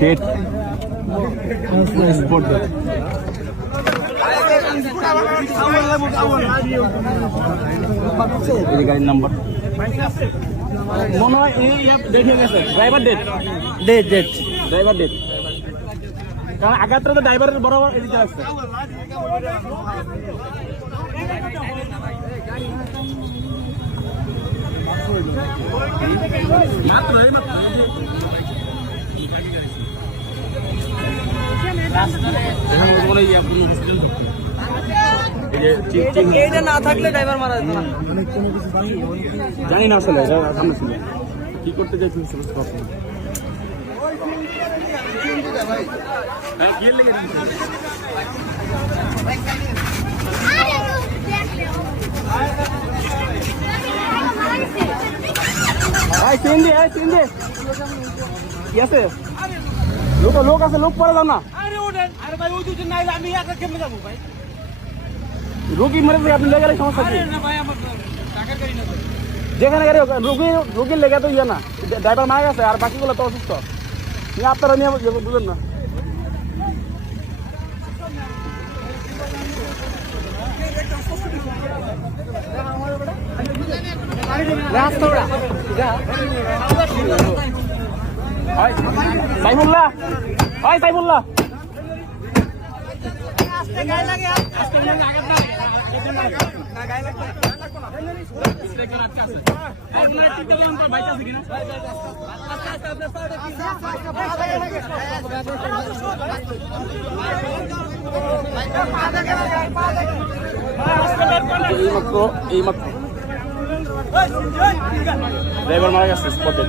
Date spot date এই গাড়ির number মনে হয় এই ডেট হয়ে গেছে ড্রাইভার ডেট ড্রাইভার ডেট কারণ আগাত্রা তো ড্রাইভারের বরাবর এদিকে আসছে এইটা না থাকলে ড্রাইভার মারা যেত না। জানি না আসলে সামনে ছিল কি করতে চাইছি কি আছে লোক আছে লোক পরে যাও না রোগী মেরে আপনি লেগে সমস্যা যেখানে গাড়ি রোগীর লেগে তো ইয়ে না ড্রাইভার মারা গেছে আর বাকিগুলো তো অসুস্থ আপনারা নিয়ে বুঝলেন না সাইফুল্লাহ সাইফুল্লাহ এই মাত্র ড্রাইভার মারা গেছে স্পটে